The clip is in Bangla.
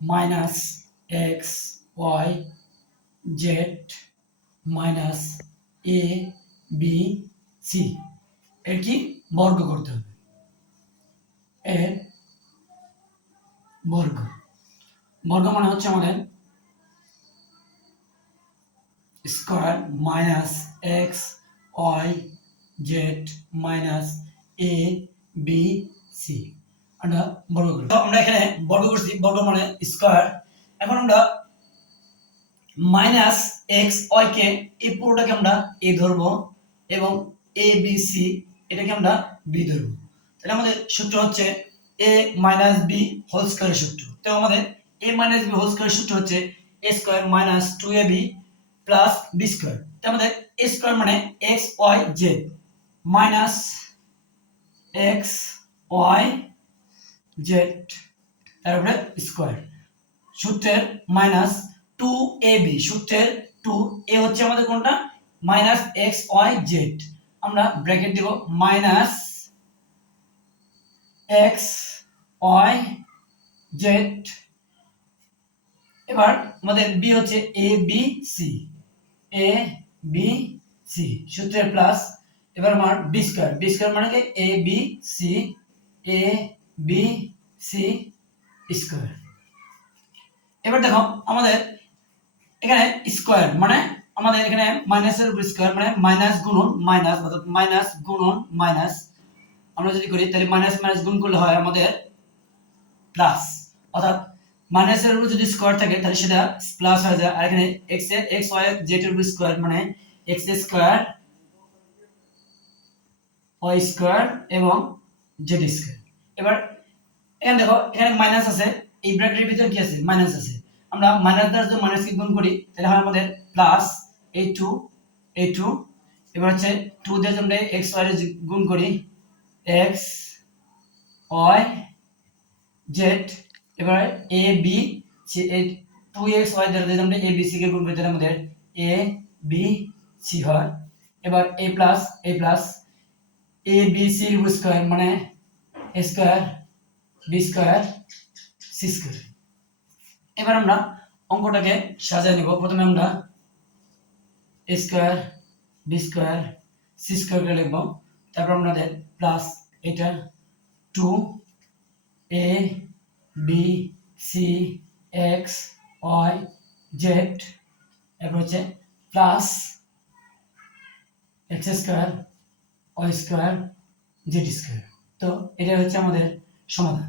Minus X Y Z minus A B C এর কি বর্গ করতে হবে, এর বর্গ। বর্গ মানে হচ্ছে আমাদের square minus X Y Z minus A B C আমরা বর্গ করি। আমরা এখানে বর্গ করছি, বর্গ মানে স্কয়ার। এখন আমরা মাইনাস এক্স ওয়াই কে এই পুরোটাকে আমরা এ ধরবো এবং এ বি সি এটাকে আমরা বি ধরবো। তাহলে আমাদের সূত্র হচ্ছে এ মাইনাস বি হোল স্কয়ারের সূত্র। তো আমাদের এ মাইনাস বি হোল স্কয়ারের সূত্র হচ্ছে A square minus 2ab plus B square. তো আমাদের এ স্কয়ার মানে X Y Z minus X Y Z তারপরে স্কয়ার, সূত্রের মাইনাস 2ab, সূত্রের 2a হচ্ছে আমাদের কোনটা মাইনাস এক্স ওয়াই জেড, আমরা ব্র্যাকেট দেব মাইনাস এক্স ওয়াই জেড। এবার আমাদের বি হচ্ছে A B C, A B C সূত্রের প্লাস। এবার আমার বি স্কয়ার, বি স্কয়ার মানে কি এ B C, A B C square. এবার দেখো আমাদের এখানে স্কয়ার মানে আমাদের এখানে মাইনাসের উপর স্কয়ার মানে মাইনাস গুণন মাইনাস, অর্থাৎ মাইনাস গুণন মাইনাস। আমরা যদি করি তাহলে মাইনাস মাইনাস গুণ করলে হয় আমাদের প্লাস, অর্থাৎ মাইনাসের উপর যদি স্কয়ার থাকে তাহলে সেটা প্লাস হয়ে যায়। আর এখানে x এর x y এর z এর উপর স্কয়ার মানে x স্কয়ার y স্কয়ার এবং z স্কয়ার। এবার এখানে দেখো এখানে মাইনাস আছে, এই ব্র্যাকেটের ভিতর কি আছে মাইনাস আছে। আমরা মাইনাস দ্বারা যদি মাইনাস কে গুণ করি তাহলে হয় আমাদের প্লাস a2 এবার হচ্ছে 2 দিয়ে যদি আমরা x y এর গুণ করি x y z, এবার a b c, 2x y দ্বারা যদি আমরা a b c কে গুণ করি তাহলে আমাদের a b c হয়। এবার a plus a b c এর স্কয়ার মানে a square b square c square. এবার আমরা অঙ্কটাকে সাজিয়ে নেব। প্রথমে আমরা a square b square c square করে লিখব, তারপর আমাদের প্লাস এটা 2 a b c x y z, এরপর হচ্ছে plus x square y square z square. তো এটা হচ্ছে আমাদের সমাধান।